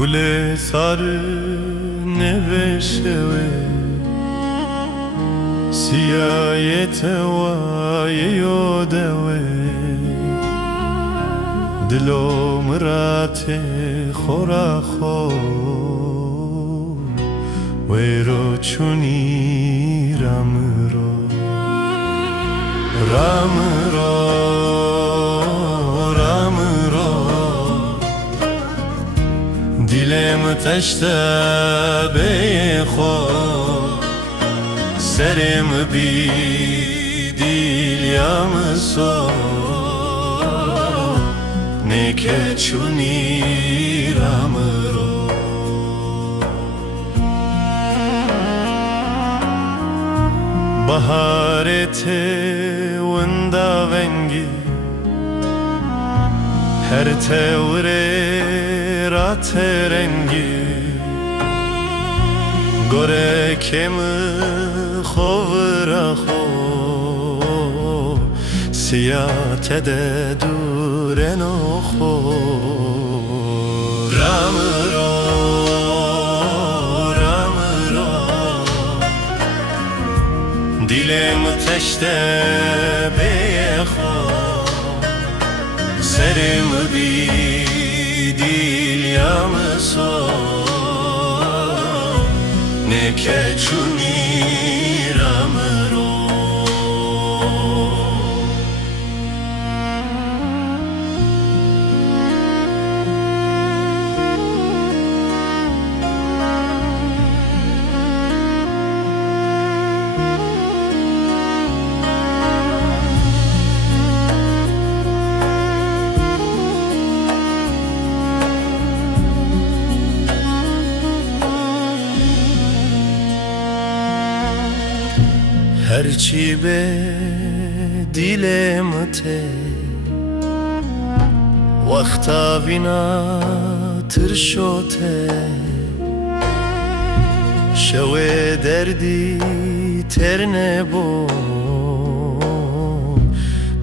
گل سر نوشته سیایت و یادوه دلو مرات خورا خور ویرو چونی رامرو دلم تشته به خود سرم بی دیلیم سو نکه چونی رامرو بهارت وندا ونگی هر توره رات رنگی گره کم خور خو سیات ده دور نخو رامرو دلم تشته به خود سرم بی دیلیم سو نکه چونی رامرو هرچی به دلم ته وقتا وینا ترشوته شوه دردی ترنه بو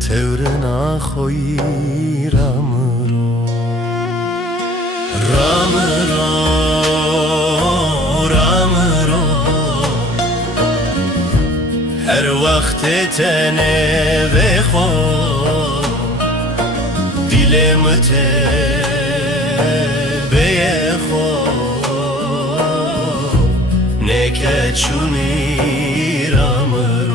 تورنا خوی رامرو هر وقت تنه بخو دلم ته بخو نکه چونی رامرو